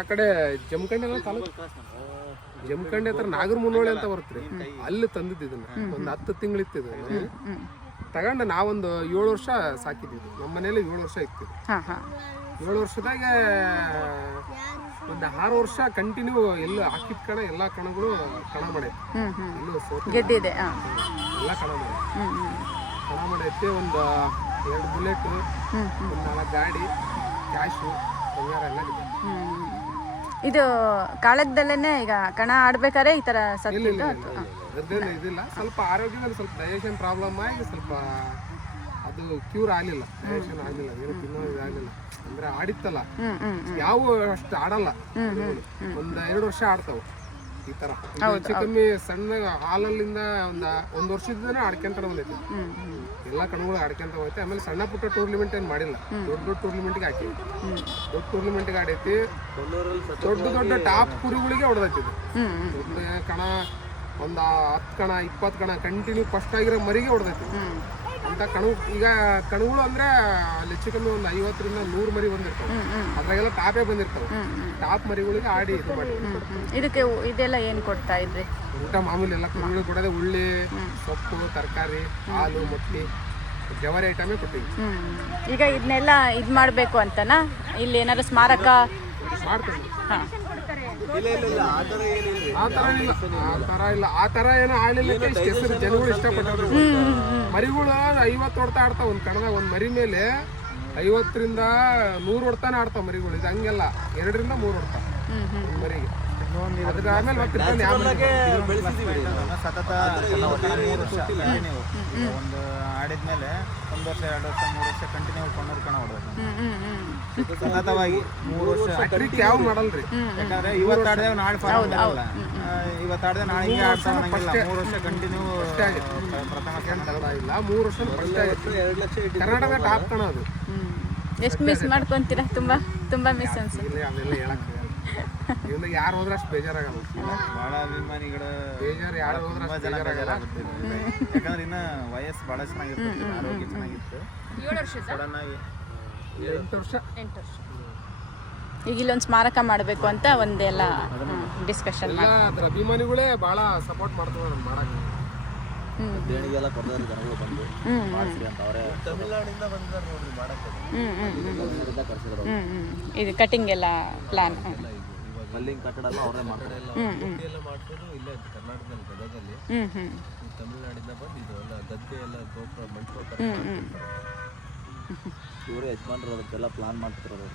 ಆ ಕಡೆ ಜಮಖಂಡಿ ತಾಲೂಕು ಜಮಖಂಡಿ ಹತ್ರ ನಾಗರ ಮುನ್ನೋಳಿ ಅಂತ ಬರುತ್ತೆ ಅಲ್ಲಿ ತಂದಿದ್ದು ಇದನ್ನ ಒಂದು 10 ತಿಂಗಳಿತ್ತು ತಗೊಂಡು ನಾವೊಂದು 7 ವರ್ಷ ಸಾಕಿದ್ದೀವಿ. ನಮ್ಮ ಮನೇಲಿ 7 ವರ್ಷ ಇತ್ತು. 7 ವರ್ಷದಾಗ ಒಂದು 6 ವರ್ಷ ಕಂಟಿನ್ಯೂ ಎಲ್ಲ ಹಾಕಿದ ಕಣ ಎಲ್ಲ ಕಣಗಳು ಕಣ ಮಾಡೈತಿ. ಎಲ್ಲೂ ಗೆದ್ದಿದೆ ಎಲ್ಲ ಕಣ ಮಾಡೈತಿ. ಒಂದು 2 ಬುಲೆಟ್, ಒಂದು 4 ಗಾಡಿ, ಕ್ಯಾಶು, ಬಂಗಾರ ಎಲ್ಲ ಇದೆ. ಇದು ಕಾಳಗದಲ್ಲೇನೆ ಈಗ ಕಣ ಆಡ್ಬೇಕಾದ್ರೆ ಈ ತರ ಇದಿಲ್ಲ. ಸ್ವಲ್ಪ ಆರೋಗ್ಯದಲ್ಲಿ ಸ್ವಲ್ಪ ಡೈಜೆಷನ್ ಪ್ರಾಬ್ಲಮ್ ಆಗಿ ಸ್ವಲ್ಪ ಅದು ಕ್ಯೂರ್ ಆಗಲಿಲ್ಲ. ಡೈಜೆಷನ್ ಆಗಲಿಲ್ಲ, ಏನು ತಿನ್ನೋದು ಆಗಲಿಲ್ಲ. ಅಂದ್ರೆ ಆಡಿತ್ತಲ್ಲ, ಯಾವ ಅಷ್ಟು ಆಡಲ್ಲ. ಒಂದು 2 ವರ್ಷ ಆಡ್ತಾವ ಈ ತರ. ಹೆಚ್ಚು ಕಮ್ಮಿ ಸಣ್ಣ ಹಾಲಲ್ಲಿಂದ ಒಂದು ವರ್ಷದಿಂದ ಆಡ್ಕೊಂತ ಬಂದೈತಿ. ಎಲ್ಲ ಕಣಗಳು ಆಡ್ಕೊಂತ ಹೋಗೈತೆ. ಆಮೇಲೆ ಸಣ್ಣ ಪುಟ್ಟ ಟೂರ್ನಿಮೆಂಟ್ ಏನು ಮಾಡಿಲ್ಲ. ದೊಡ್ಡ ಟೂರ್ನಿಮೆಂಟ್ಗೆ ಹಾಕಿವಿ. ದೊಡ್ಡ ಟೂರ್ನಿಮೆಂಟ್ಗೆ ಆಡೈತಿ. ದೊಡ್ಡ ಟಾಪ್ ಕುರಿಗಳಿಗೆ ಹೊಡೆದೈತಿ. ದೊಡ್ಡ ಕಣ ಒಂದು 10 ಕಣ 20 ಕಣ ಕಂಟಿನ್ಯೂ ಫಸ್ಟ್ ಆಗಿರೋ ಮರಿಗೆ ಹೊಡೆದೈತಿ ಅಂತ ಈಗ ಕಣಗಳು ಅಂದ್ರೆ ಅಲ್ಲಿ ಹೆಚ್ಚು ಕಮ್ಮಿ ಒಂದು 50ರಿಂದ 100 ಮರಿ ಬಂದಿರ್ತಾವೆ. ಅದ್ರಾಗೆಲ್ಲ ಟಾಪೇ ಬಂದಿರ್ತಾವೆ. ಟಾಪ್ ಮರಿಗಳಿಗೆ ಆಡಿ ಇದು ಮಾಡಿ. ಇದಕ್ಕೆ ಇದೆಲ್ಲ ಏನು ಕೊಡ್ತಾ ಇದ್ರಿ? ಊಟ ಮಾಮೂಲಿ ಎಲ್ಲ ಕುರಿಗಳಿಗೆ ಕೊಡೋದೇ ಉಳ್ಳಿ, ಸೊಪ್ಪು, ತರಕಾರಿ, ಹಾಲು, ಮೊಟ್ಟೆ, ಜವಾರಿ ಐಟಮೇ ಕೊಟ್ಟಿವಿ. ಈಗ ಇದನ್ನೆಲ್ಲ ಇದು ಮಾಡಬೇಕು ಅಂತನಾ? ಇಲ್ಲಿ ಏನಾದ್ರು ಸ್ಮಾರಕ ಮಾಡ್ತೀವಿ? ಆ ತರ ಏನೋ ಆಡ್ಲಿಕ್ಕೆ ಹೆಸರು ಜನಗಳು ಇಷ್ಟಪಟ್ಟರು. ಮರಿಗಳು 50 ಹೊಡ್ತಾ ಆಡ್ತಾವ. ಒಂದ್ ಕಣದಾಗ ಒಂದ್ ಮರಿ ಮೇಲೆ 50ರಿಂದ 100 ಹೊಡ್ತಾನೆ ಆಡ್ತಾವ ಮರಿಗಳು. ಇದು ಹಂಗೆಲ್ಲ 2ರಿಂದ 3 ಹೊಡ್ತಾವ ಮರಿಗೆ. ಅದ್ರ ಆಮೇಲೆ ಸತತ ಒಂದು ಆಡಿದ್ಮೇಲೆ 1 ವರ್ಷ 2 ವರ್ಷ 3 ವರ್ಷ ಕಂಟಿನ್ಯೂ ಕೊಂಡೂರು ಕಣ ಹೊಡೆದ ಸತತವಾಗಿ 3 ವರ್ಷ ಯಾವ ಮಾಡಲ್ರಿ. ಯಾಕಂದ್ರೆ ಇವತ್ತು ಆಡಿದ್ರೆ ನಾಳೆ ಫಾರ್ಮ್ ಬರಲ್ಲ. ಇವತ್ತು ಆಡಿದ್ರೆ ನಾಳೆ ಹಿಂಗೆ ಆಡ್ತಾ 3 ವರ್ಷ ಕಂಟಿನ್ಯೂ ಪ್ರಥಮ ಸ್ಥಾನ ಇಲ್ಲ. 3 ವರ್ಷ ಕರ್ನಾಟಕ ಟಾಪ್ ಕಣ ಅದು. ಎಷ್ಟು ಮಿಸ್ ಮಾಡ್ಕೊಂತೀರಾ? ತುಂಬಾ ಮಿಸ್ ಅನ್ಸುತ್ತೆ. ಅದೆಲ್ಲ ಹೇಳಕ್ ಯಾರು ಹೋದ್ರೆ ಅಷ್ಟು ಬೇಜಾರಾಗಲ್ಲ. ಬಹಳ ಅಭಿಮಾನಿಗಳ ಬೇಜಾರು ಯಾರು ಹೋದ್ರೆ ಅಷ್ಟು ಬೇಜಾರಾಗಲ್ಲ. ಯಾಕಂದ್ರೆ ಇನ್ನ ವಯಸ್ಸು ಬಹಳ ಚೆನ್ನಾಗಿರ್ತದೆ, ಆರೋಗ್ಯ ಚೆನ್ನಾಗಿತ್ತು. 7 ವರ್ಷ ಸಡನ್ ಆಗಿ 8 ವರ್ಷ. ಈಗ ಇಲ್ಲೊಂದು ಸ್ಮಾರಕ ಮಾಡಬೇಕು ಅಂತ ಒಂದೆಲ್ಲ ಡಿಸ್ಕಷನ್ ಎಲ್ಲ ಅದ್ರ ಅಭಿಮಾನಿಗಳೇ ಬಹಳ ಸಪೋರ್ಟ್ ಮಾಡ್ತಾರೆ ಮಾಡಕ್ಕೆ. ದೇಣಿಗೆಲ್ಲ ಕೊಡ್ತಾರೆ ಜನಗಳು ಬಂದು ಮಾಡಿಸಿ ಅಂತ. ಅವರೇ ತಮಿಳುನಾಡಿಂದ ಬಂದಿದ್ದಾರೆ ನೋಡ್ರಿ ಮಾಡಕ್ಕೆ. ಇದು ಕಟಿಂಗ್ ಎಲ್ಲ ಪ್ಲಾನ್. ಕಲ್ಲಿಂಗ್ ಕಟ್ಟಡ ಎಲ್ಲ ಅವರೇ ಮಾಡ್ತಾರೆ. ಎಲ್ಲ ಮಾಡ್ಕೊಂಡು ಇಲ್ಲೇ ಕರ್ನಾಟಕದಲ್ಲಿ ಗದಗಲ್ಲಿ ತಮಿಳುನಾಡಿಂದ ಬಂದು ಇದು ಎಲ್ಲ ಗದ್ದೆ ಎಲ್ಲ ಗೋಪುರ ಮಂಟಪ ಇವರೇ ಯಜಮಾನ್ರು ಅದಕ್ಕೆಲ್ಲ ಪ್ಲಾನ್ ಮಾಡ್ತಿರೋದು.